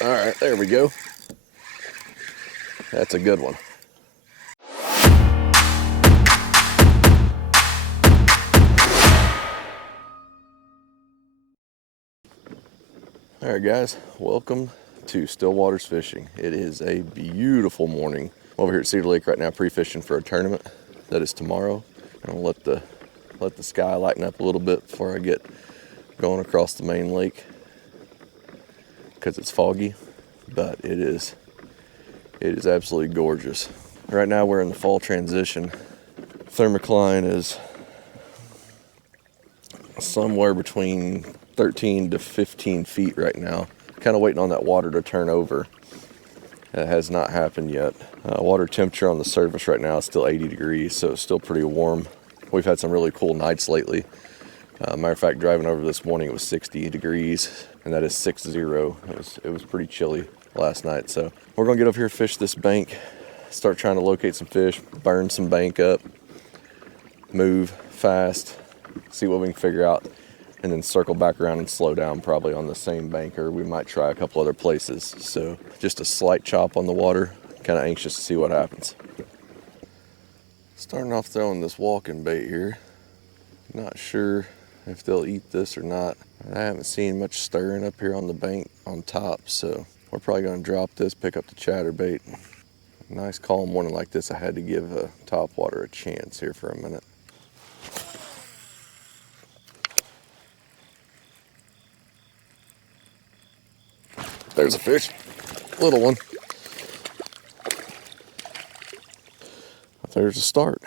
All right, there we go. That's a good one. All right, guys, welcome to Still Waters Fishing. It is a beautiful morning. I'm over here at Cedar Lake right now, pre-fishing for a tournament that is tomorrow. I'm gonna let the sky lighten up a little bit before I get going across the main lake because it's foggy, but it is absolutely gorgeous. Right now we're in the fall transition. Thermocline is somewhere between 13 to 15 feet right now. Kind of waiting on that water to turn over. That has not happened yet. Water temperature on the surface right now is still 80 degrees, so it's still pretty warm. We've had some really cool nights lately. Matter of fact, driving over this morning, it was 60 degrees, and that is 6-0. It was pretty chilly last night, so we're gonna get up here, fish this bank, start trying to locate some fish, burn some bank up, move fast, see what we can figure out, and then circle back around and slow down probably on the same bank, or we might try a couple other places. So just a slight chop on the water, kind of anxious to see what happens. Starting off throwing this walking bait here. Not sure if they'll eat this or not. I haven't seen much stirring up here on the bank on top, so we're probably gonna drop this, pick up the chatterbait. Nice calm morning like this, I had to give topwater a chance here for a minute. There's a fish, little one. There's a start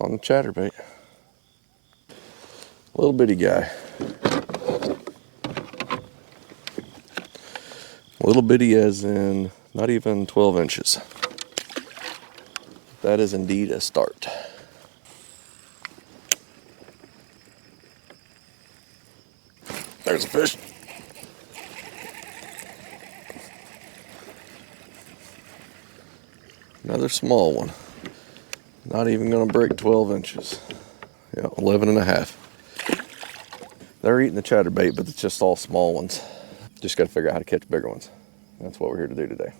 on the chatterbait. Little bitty guy. Little bitty as in not even 12 inches. That is indeed a start. There's a fish. Another small one. Not even gonna break 12 inches. Yeah, 11 and a half. They're eating the chatterbait, but it's just all small ones. Just gotta figure out how to catch bigger ones. That's what we're here to do today.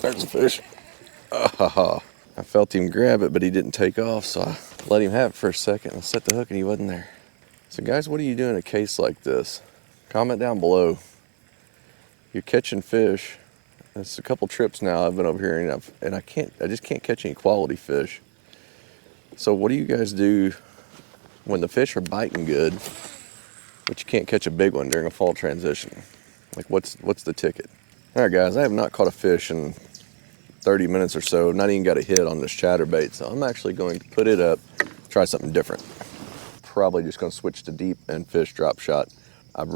There's a fish. I felt him grab it, but he didn't take off, so I let him have it for a second and set the hook and he wasn't there. So guys, what do you do in a case like this? Comment down below. You're catching fish. It's a couple trips now I've been over here and I just can't catch any quality fish. So what do you guys do when the fish are biting good, but you can't catch a big one during a fall transition? Like what's the ticket? All right guys, I have not caught a fish in 30 minutes or so, not even got a hit on this chatterbait, so I'm actually going to put it up, try something different. Probably just gonna switch to deep and fish drop shot. I'm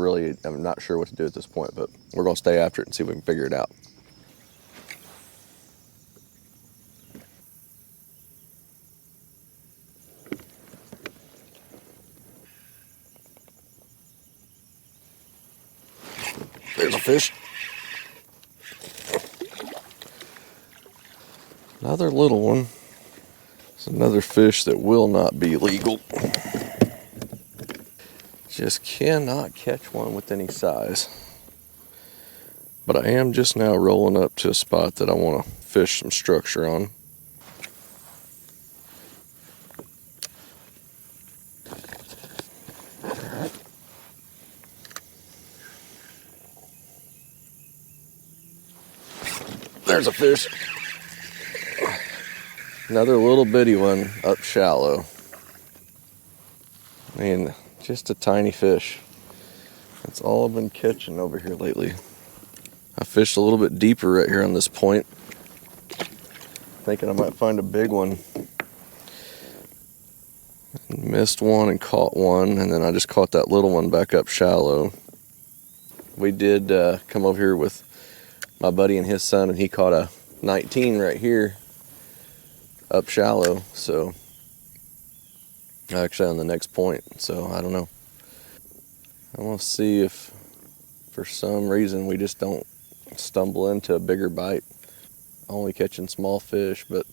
not sure what to do at this point, but we're gonna stay after it and see if we can figure it out. There's a fish. Another little one. It's another fish that will not be legal. Just cannot catch one with any size. But I am just now rolling up to a spot that I want to fish some structure on. There's a fish. Another little bitty one up shallow. I mean, just a tiny fish. That's all I've been catching over here lately. I fished a little bit deeper right here on this point, thinking I might find a big one. Missed one and caught one, and then I just caught that little one back up shallow. We did come over here with my buddy and his son, and he caught a 19 right here up shallow, so actually on the next point, so I don't know. I want to see if for some reason we just don't stumble into a bigger bite. Only catching small fish, but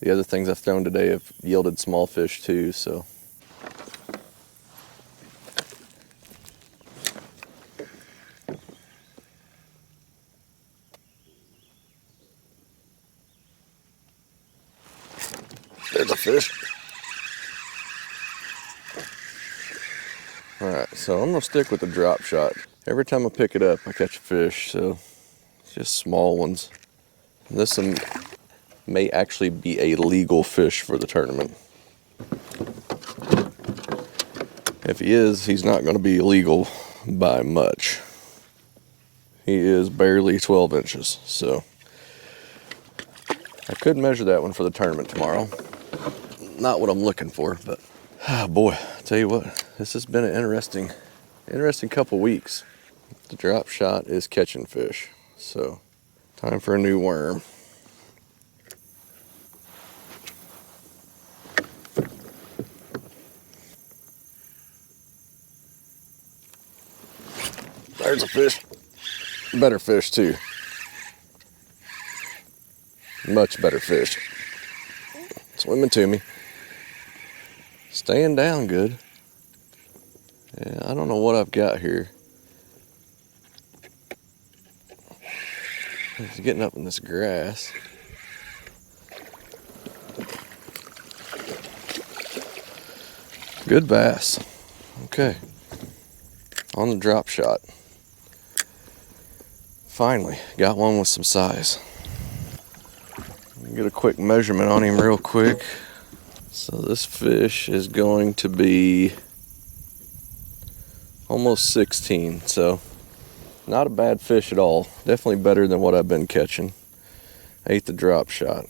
the other things I've thrown today have yielded small fish too, so There's a fish. All right, so I'm gonna stick with the drop shot. Every time I pick it up, I catch a fish, so it's just small ones. This one may actually be a legal fish for the tournament. If he is, he's not gonna be illegal by much. He is barely 12 inches, so I could measure that one for the tournament tomorrow. Not what I'm looking for, but oh boy, I tell you what, this has been an interesting couple weeks. The drop shot is catching fish, so time for a new worm. There's a fish. Better fish too. Much better fish. Swimming to me. Staying down good. Yeah, I don't know what I've got here. He's getting up in this grass. Good bass. Okay. On the drop shot. Finally, got one with some size. Get a quick measurement on him real quick. So this fish is going to be almost 16, so not a bad fish at all. Definitely better than what I've been catching. Ate the drop shot.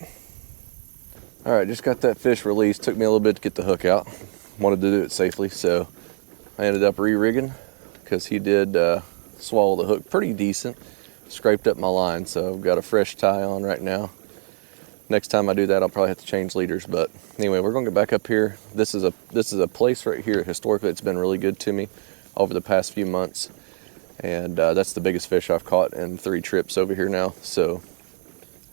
All right, just got that fish released. Took me a little bit to get the hook out. Wanted to do it safely, so I ended up re-rigging because he did swallow the hook pretty decent. Scraped up my line, so I've got a fresh tie on right now. Next time I do that, I'll probably have to change leaders, but anyway, we're gonna get back up here. This is a place right here. Historically, it's been really good to me over the past few months, and that's the biggest fish I've caught in 3 trips over here now. So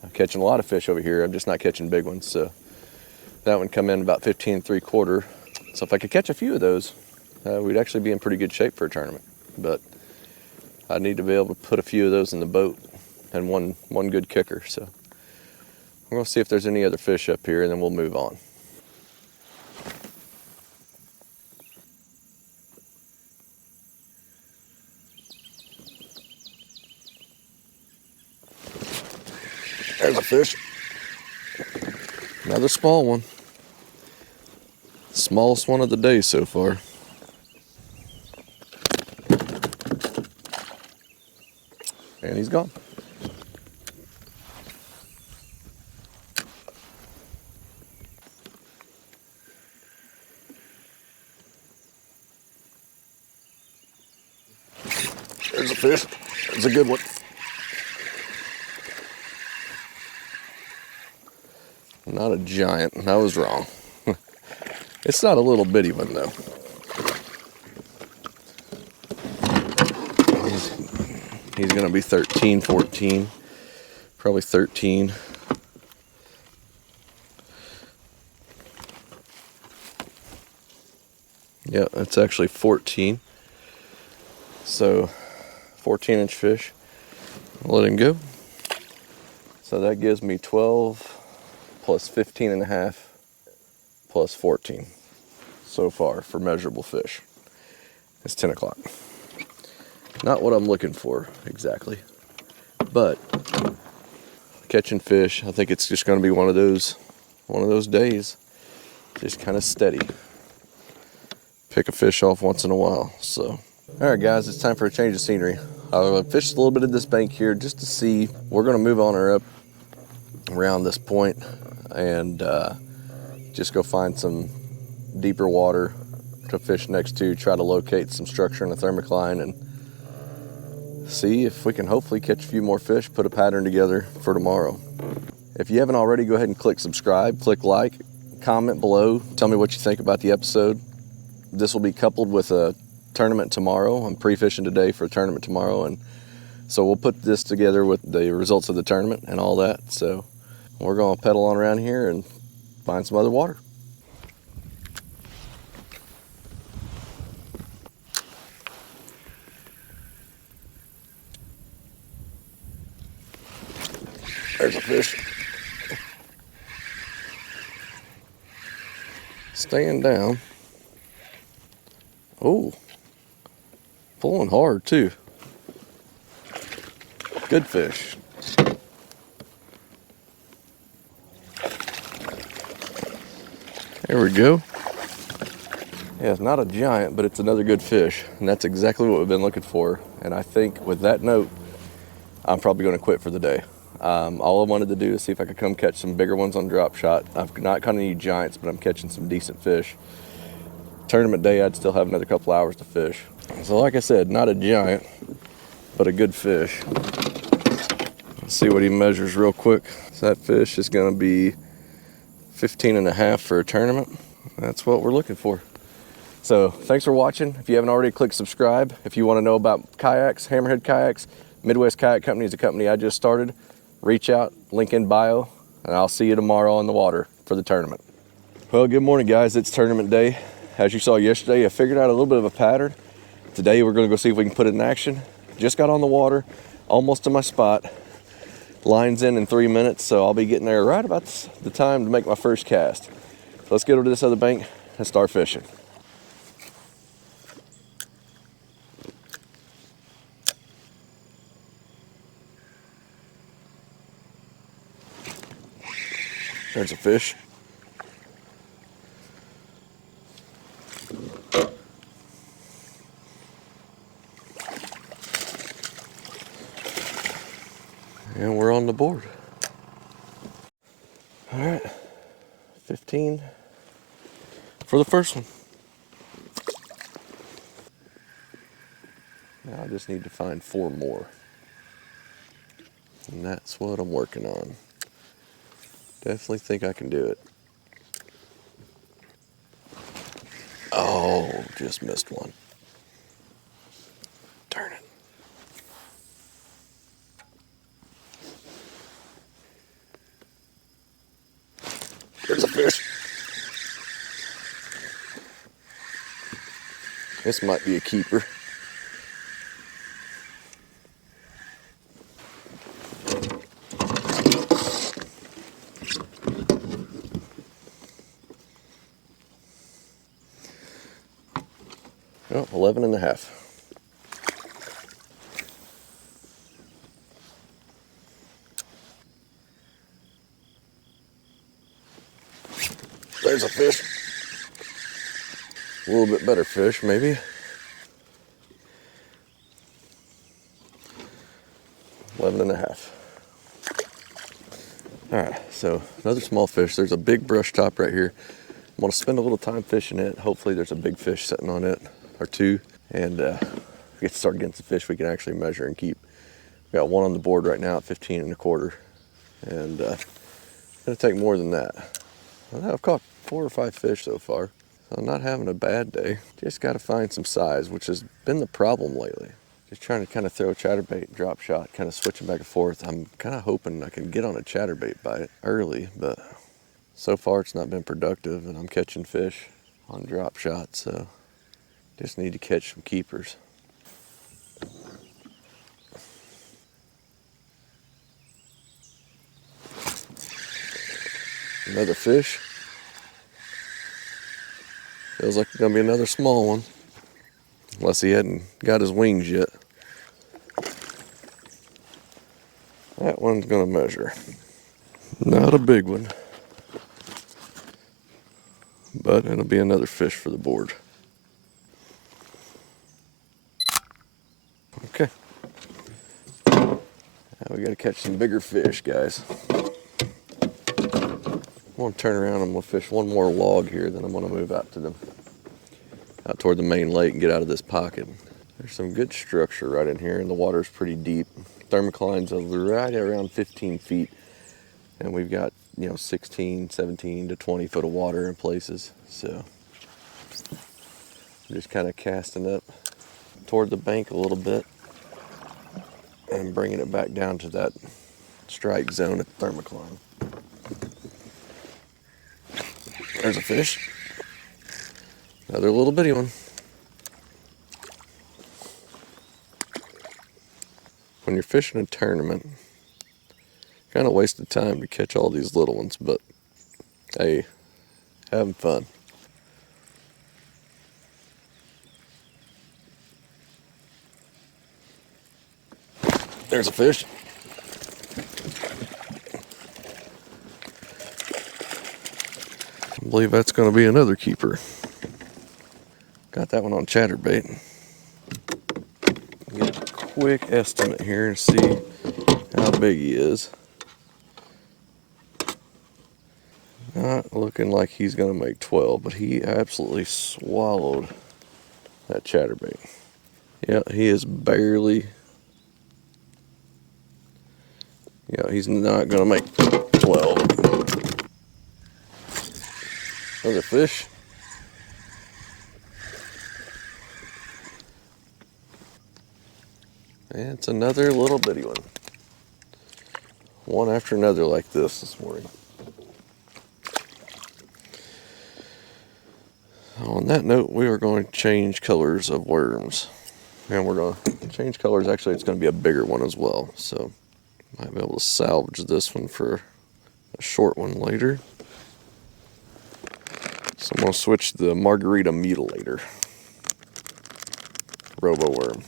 I'm catching a lot of fish over here. I'm just not catching big ones. So that one come in about 15 3/4. So if I could catch a few of those, we'd actually be in pretty good shape for a tournament. But I need to be able to put a few of those in the boat and one good kicker. So we're gonna see if there's any other fish up here, and then we'll move on. There's a fish. Another small one. Smallest one of the day so far. And he's gone. There's a fish. It's a good one. Not a giant. I was wrong. It's not a little bitty one though. He's gonna be 13, 14, probably 13. Yeah, it's actually 14. So 14-inch fish. I'll let him go. So that gives me 12 plus 15 and a half plus 14 so far for measurable fish. It's 10 o'clock. Not what I'm looking for exactly, but catching fish, I think it's just going to be one of those days. Just kind of steady. Pick a fish off once in a while. So, all right, guys, it's time for a change of scenery. I fished a little bit of this bank here just to see. We're going to move on or up around this point and just go find some deeper water to fish next to. Try to locate some structure in the thermocline and see if we can hopefully catch a few more fish, put a pattern together for tomorrow. If you haven't already, go ahead and click subscribe, click like, comment below, tell me what you think about the episode. This will be coupled with a tournament tomorrow. I'm pre-fishing today for a tournament tomorrow, and so we'll put this together with the results of the tournament and all that. So we're gonna pedal on around here and find some other water. There's a fish. Staying down. Oh, pulling hard too. Good fish. There we go. Yeah, it's not a giant, but it's another good fish. And that's exactly what we've been looking for. And I think with that note, I'm probably going to quit for the day. All I wanted to do is see if I could come catch some bigger ones on drop shot. I've not caught any giants, but I'm catching some decent fish. Tournament day, I'd still have another couple hours to fish. So like I said, not a giant, but a good fish. Let's see what he measures real quick. So that fish is going to be 15.5 for a tournament. That's what we're looking for. So thanks for watching. If you haven't already, click subscribe. If you want to know about kayaks, Hammerhead Kayaks, Midwest Kayak Company is a company I just started. Reach out, link in bio, and I'll see you tomorrow on the water for the tournament. Well, good morning, guys. It's tournament day. As you saw yesterday, I figured out a little bit of a pattern. Today, we're going to go see if we can put it in action. Just got on the water, almost to my spot. Line's in 3 minutes, so I'll be getting there right about the time to make my first cast. So let's get over to this other bank and start fishing. There's a fish. And we're on the board. All right, 15 for the first one. Now I just need to find 4 more. And that's what I'm working on. Definitely think I can do it. Oh, just missed one. Darn it. There's a fish. This might be a keeper. Oh, 11.5. There's a fish. A little bit better fish, maybe. 11.5. All right, so another small fish. There's a big brush top right here. I'm gonna spend a little time fishing it. Hopefully there's a big fish sitting on it, or 2, and get to start getting some fish we can actually measure and keep. We got one on the board right now at 15.25, and it's gonna take more than that. I've caught 4 or 5 fish so far, so I'm not having a bad day. Just gotta find some size, which has been the problem lately. Just trying to kind of throw a chatterbait, drop shot, kind of switching back and forth. I'm kind of hoping I can get on a chatterbait bite early, but so far it's not been productive, and I'm catching fish on drop shots, so just need to catch some keepers. Another fish. Feels like it's gonna be another small one, unless he hadn't got his wings yet. That one's gonna measure. Not a big one, but it'll be another fish for the board. Okay. Now we gotta catch some bigger fish, guys. I'm gonna turn around, I'm gonna fish one more log here, then I'm gonna move out toward the main lake and get out of this pocket. There's some good structure right in here, and the water's pretty deep. Thermocline's right around 15 feet, and we've got 16, 17 to 20 foot of water in places. So I'm just kind of casting up toward the bank a little bit and bringing it back down to that strike zone at the thermocline. There's a fish. Another little bitty one. When you're fishing a tournament, kind of wasted time to catch all these little ones, but hey, having fun. There's a fish. I believe that's going to be another keeper. Got that one on chatterbait. Get a quick estimate here and see how big he is. Not looking like he's going to make 12, but he absolutely swallowed that chatterbait. Yeah, he is barely. Yeah, he's not going to make 12. Another fish. And it's another little bitty one. One after another like this morning. On that note, we are going to change colors of worms. And we're going to change colors. Actually, it's going to be a bigger one as well. So, might be able to salvage this one for a short one later. So I'm going to switch the Margarita Mutilator. ROBOWORM.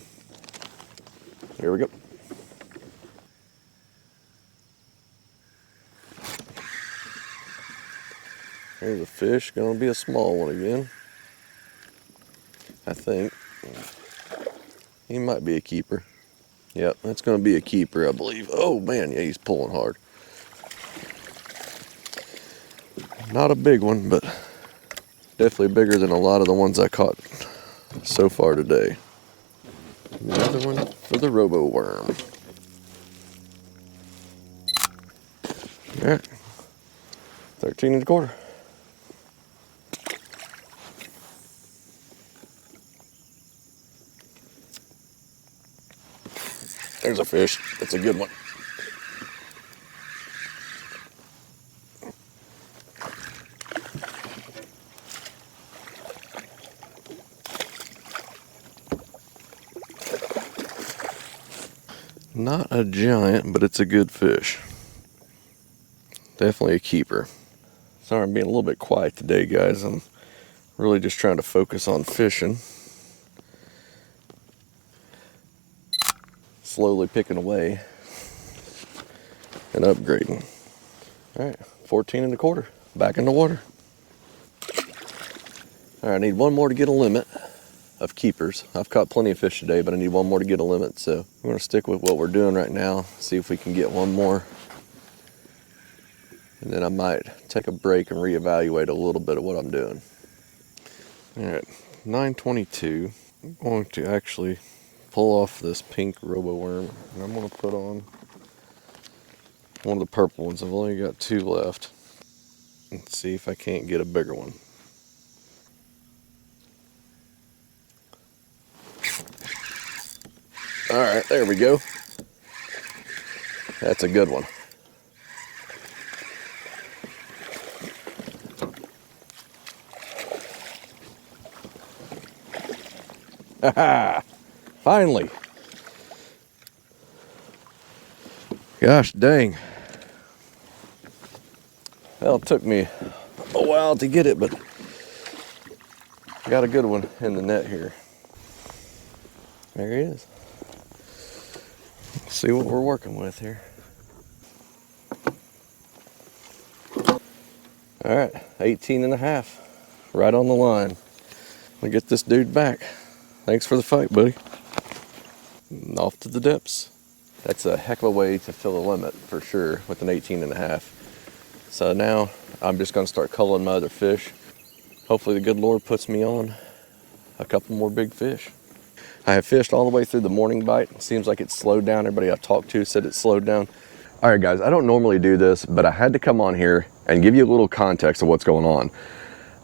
Here we go. Here's a fish. Going to be a small one again. I think. He might be a keeper. Yep, that's going to be a keeper, I believe. Oh, man, yeah, he's pulling hard. Not a big one, but definitely bigger than a lot of the ones I caught so far today. Another one for the ROBOWORM. All right, 13 1/4. There's a fish. That's a good one. Not a giant, but it's a good fish. Definitely a keeper. Sorry, I'm being a little bit quiet today, guys. I'm really just trying to focus on fishing. Slowly picking away and upgrading. All right, 14 1/4. Back in the water. All right, I need one more to get a limit of keepers. I've caught plenty of fish today, but I need one more to get a limit. So I'm going to stick with what we're doing right now. See if we can get one more. And then I might take a break and reevaluate a little bit of what I'm doing. All right, 9:22. I'm going to actually pull off this pink ROBOWORM, and I'm going to put on one of the purple ones. I've only got 2 left. And see if I can't get a bigger one. All right, there we go. That's a good one. Finally. Gosh dang. Well, it took me a while to get it, but got a good one in the net here. There he is. Let's see what we're working with here. All right, 18 1/2. Right on the line. I'll get this dude back. Thanks for the fight, buddy. And off to the depths. That's a heck of a way to fill the limit for sure with an 18 1/2. So now I'm just going to start culling my other fish. Hopefully the good Lord puts me on a couple more big fish. I have fished all the way through the morning bite. It seems like it's slowed down. Everybody I talked to said it slowed down. All right, guys, I don't normally do this, but I had to come on here and give you a little context of what's going on.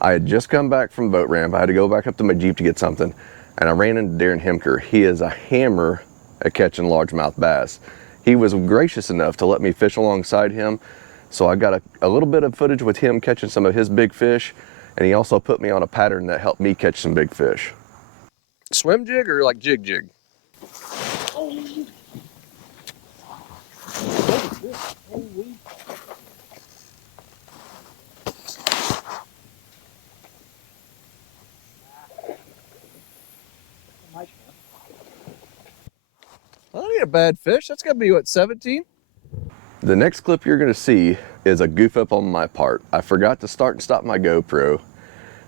I had just come back from boat ramp. I had to go back up to my Jeep to get something, and I ran into Darren Hemker. He is a hammer at catching largemouth bass. He was gracious enough to let me fish alongside him, so I got a little bit of footage with him catching some of his big fish, and he also put me on a pattern that helped me catch some big fish. Swim jig or like jig jig? Well, that ain't a bad fish. That's got to be, what, 17? The next clip you're gonna see is a goof up on my part. I forgot to start and stop my GoPro,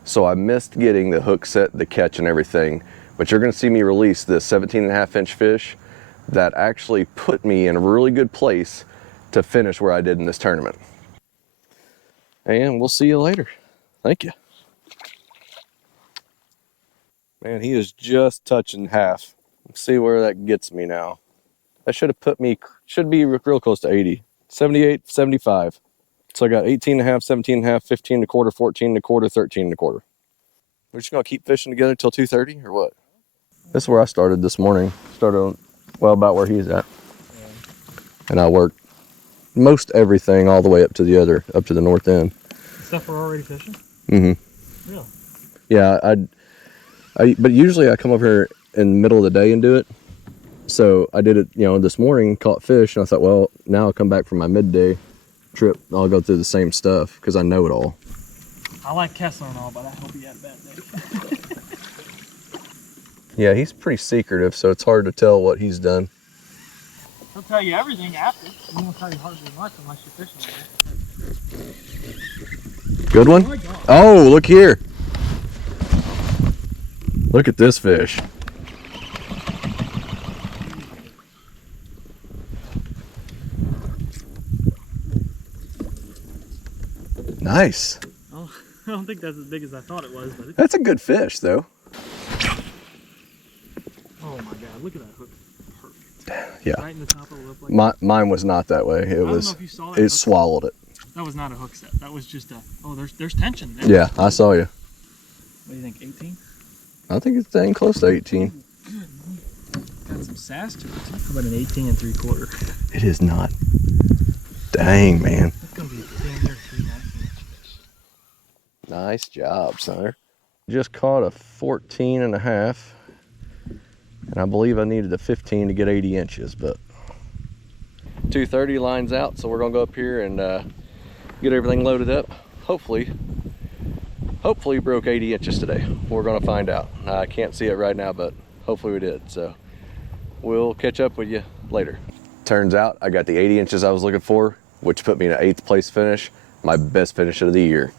so I missed getting the hook set, the catch and everything. But you're gonna see me release this 17.5-inch fish that actually put me in a really good place to finish where I did in this tournament. And we'll see you later. Thank you. Man, he is just touching half. Let's see where that gets me now. That should have put me, should be real close to 80. 78, 75. So I got 18.5, 17.5, 15 1/4, 14 1/4, 13 1/4. We're just gonna keep fishing together till 2:30 or what? This is where I started this morning. Started on, well, about where he's at. Yeah. And I worked most everything all the way up to the north end. Stuff we're already fishing? Mm-hmm. Really? Yeah, but usually I come over here in the middle of the day and do it. So I did it, this morning, caught fish, and I thought, well, now I'll come back from my midday trip. I'll go through the same stuff because I know it all. I like Kessler and all, but I hope he had a bad day. Yeah, he's pretty secretive, so it's hard to tell what he's done. He'll tell you everything after. He won't tell you hardly much unless you're fishing with it. Good one? Oh, look here. Look at this fish. Nice. Oh, I don't think that's as big as I thought it was, but that's a good fish, though. Oh my God! Look at that hook. Perfect. Yeah. Right in the top of the lip. Like mine was not that way. It was. I don't know if you saw that. It swallowed it. That was not a hook set. That was just a. Oh, there's tension there. Yeah, I saw you. What do you think? 18? I think it's dang close to 18. Got some sass to it. How about an 18 3/4? It is not. Dang, man. That's gonna be damn near 3.5 inches. Nice job, son. Just caught a 14.5, and I believe I needed a 15 to get 80 inches, but 2:30 lines out, so we're gonna go up here and get everything loaded up. Hopefully broke 80 inches today. We're gonna find out. I can't see it right now, but hopefully we did. So we'll catch up with you later. Turns out I got the 80 inches I was looking for, which put me in an 8th place finish, my best finish of the year.